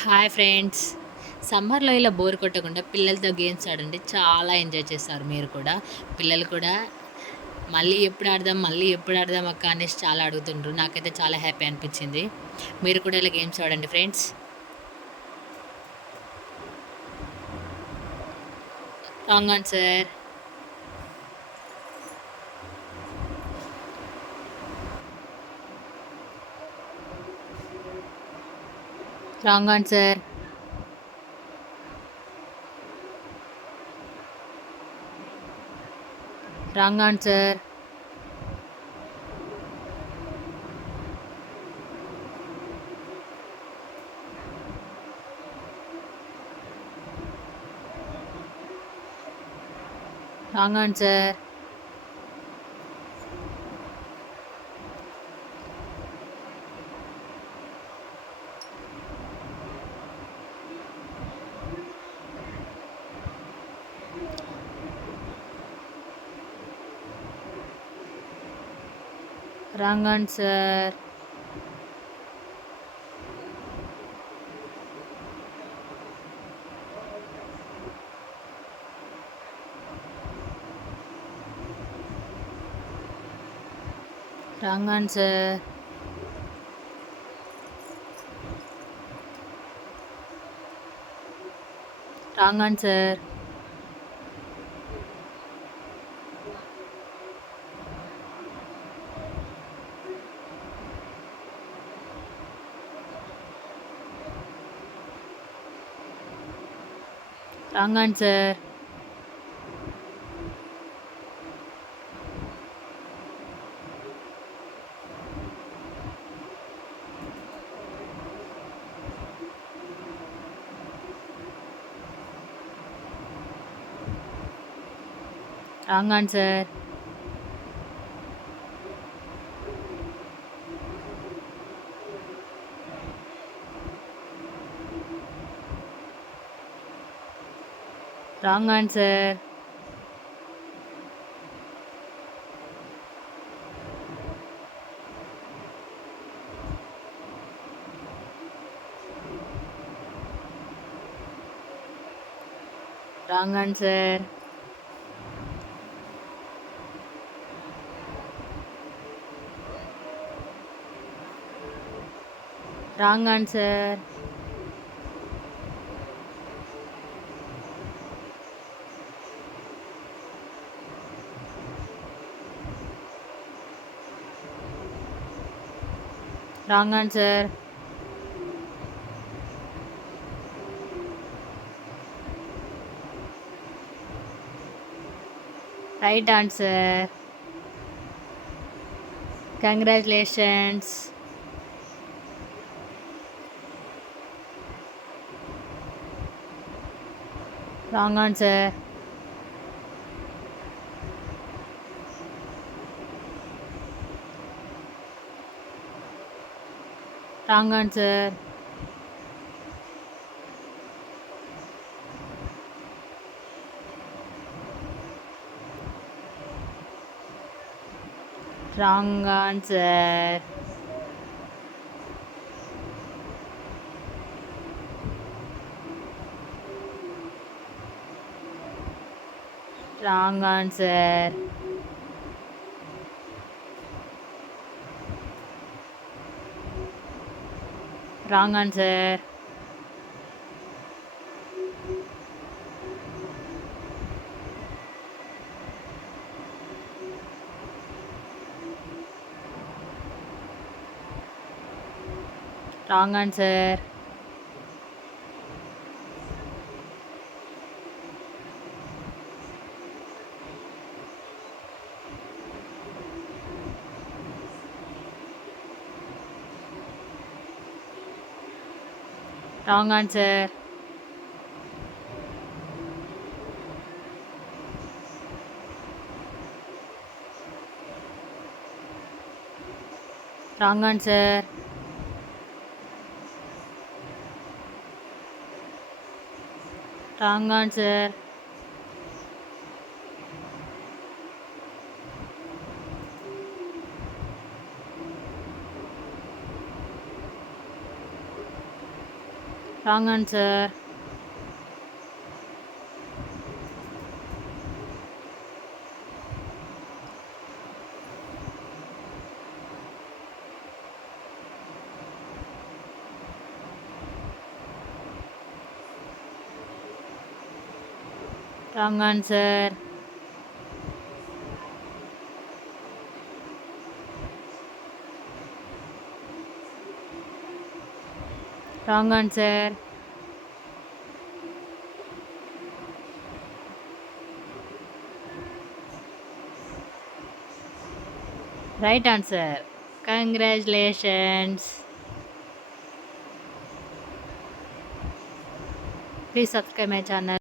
Hi friends. సమ్మర్‌లో ఇలా బోర్ కొట్టకుండా పిల్లలతో గేమ్స్ ఆడండి. చాలా ఎంజాయ్ చేస్తారు మీరు కూడా. పిల్లలు కూడా మళ్ళీ ఎప్పుడు ఆడదాం, మళ్ళీ ఎప్పుడు ఆడదాం అక్క అనేసి చాలా అడుగుతుండ్రు. నాకైతే చాలా హ్యాపీ అనిపించింది. మీరు కూడా ఇలా గేమ్స్ ఆడండి friends. Wrong answer. Wrong answer. Wrong answer. Wrong answer. Wrong answer. Wrong answer. Wrong answer. Wrong answer. Wrong answer. Wrong answer. Wrong answer. Wrong answer. Wrong answer. Right answer. Congratulations. Wrong answer. Wrong answer. Wrong answer. Wrong answer. Wrong answer. Wrong answer. Wrong answer. Wrong answer. Wrong answer. Wrong answer. Wrong answer. Wrong answer. Right answer. Congratulations. Please subscribe my channel.